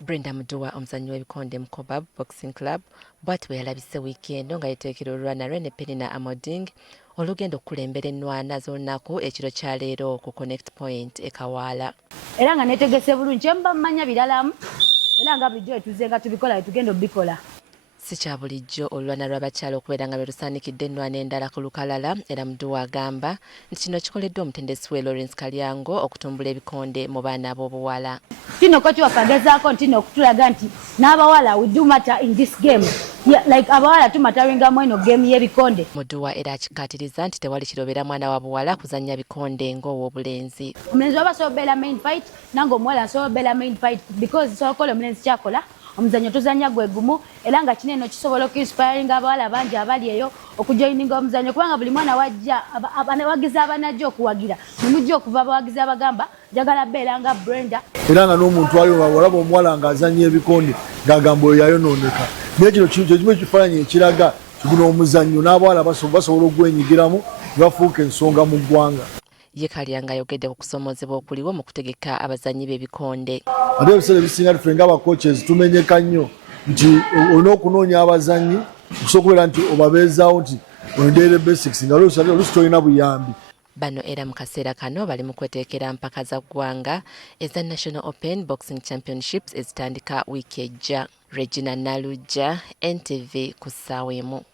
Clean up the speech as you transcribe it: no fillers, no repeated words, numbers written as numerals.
Brenda Muduwa omuzannyi w'ebikonde mu Cobap Boxing Club bw'ati bwe yalabise wiikendi nga yeteekera olulwana lwe ne Peninah Amoding olugenda okukulembera ennwana z'olunaku ekiro kya leero ku Connect Point e Kawaala. Era nga neetegese bulungi kyemba mmanya biralamu era nga bulijjo etuze nga tubikola tugenda obikola. Si kya bulijjo olulwana lw'abakyala okubeera nga lwe lusaanikidde ennwana endala ku lukalala era Muduwa agamba nti kino kikoleddwa omutendesi we Lawrence Kalyango okutumbula ebikonde mu baana b'obuwala. Kino ko kiwafagezaako nti okutulaga nti n'abawala we do matter in this game. Yeah, like abawala tumataringamu eno game y'ebikonde. Muduwa era akikaatiriza nti tewali kirobera mwana wa buwala kuzannya bikonde ng'ow'obulenzi. Omulenzi waba asobola okubeera main fight nange omuwala asobola okubeera main fight because sobola okukola omulenzi kyakola omuzannyo tuzannya gwe gumu era nga kino eno kisobola okuinspiringa abawala bangi abali eyo okujoininga omuzannyo kubanga buli mwana wajja abawagizi abanajja okuwagira nemujja okuva abawagizi abagamba njagala beera nga Brenda. Era nga n'omuntu aliwo olaba omuwala ng'azannya ebikonde ng'agamba oyo yayonooneka. Naye kino kimu ekifaananyi ekiraga guno omuzannyo n'abawala basobola ogwenyigiramu ne bafuuka ensonga mu ggwanga. Ye Kalyango ayogedde ku kusomoozebwa okuliwo mu kutegeka abazannyi b'ebikonde. Ate ebiseera ebisinga ffe ng'abakoches tumenyeka nnyo nti olina okunoonya abazannyi okusobola nti obabeezaawo nti ondeere basics nga oluusi tolina buyambi. Bano era mu kaseera kano bali mu kweteekera mpaka za ggwanga eza National Open Boxing Championships ezitandika wiiki ejja. Regina Nalujja, NTV ku ssaawa emu.